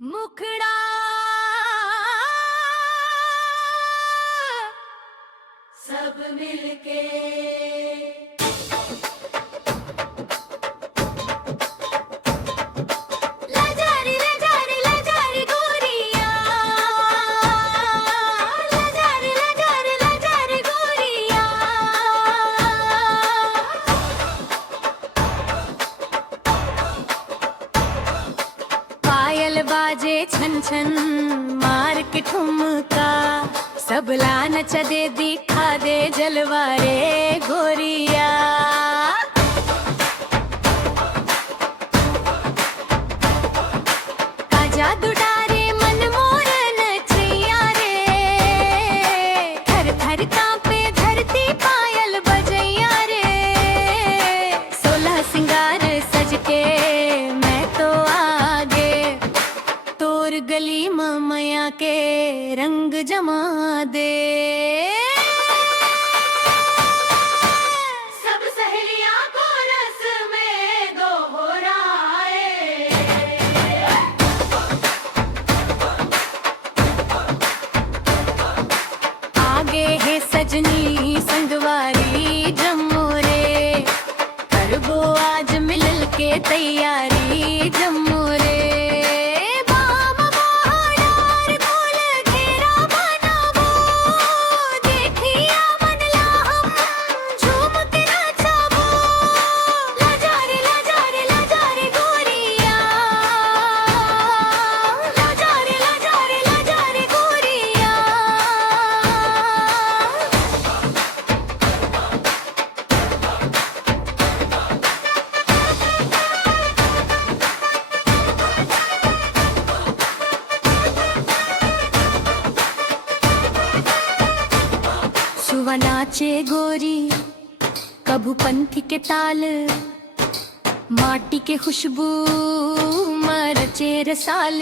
मुखड़ा सब मिलके लाजारी लाजारी लाजारी गोरिया लाजारी लाजारी लाजारी गोरिया पायल बाजे छन छन मार के ठुमका सबला नच दे दिखा दे जलवा रे गोरिया का जादू डारे मन मोर नचिया रे थर थर कांपे धरती पायल बजैया रे 16 सिंगार सज के मैं तो आगे तोर गली ममया के रंग जमा दे सब सहेलियां को रस में दोहराए आगे है सजनी संगवारी जम्मू रे करबो आज मिलल के तैयारी जम्मू रे सुवा नाचे गोरी कभू पंथी के ताल माटी के खुशबू मरचे रसाल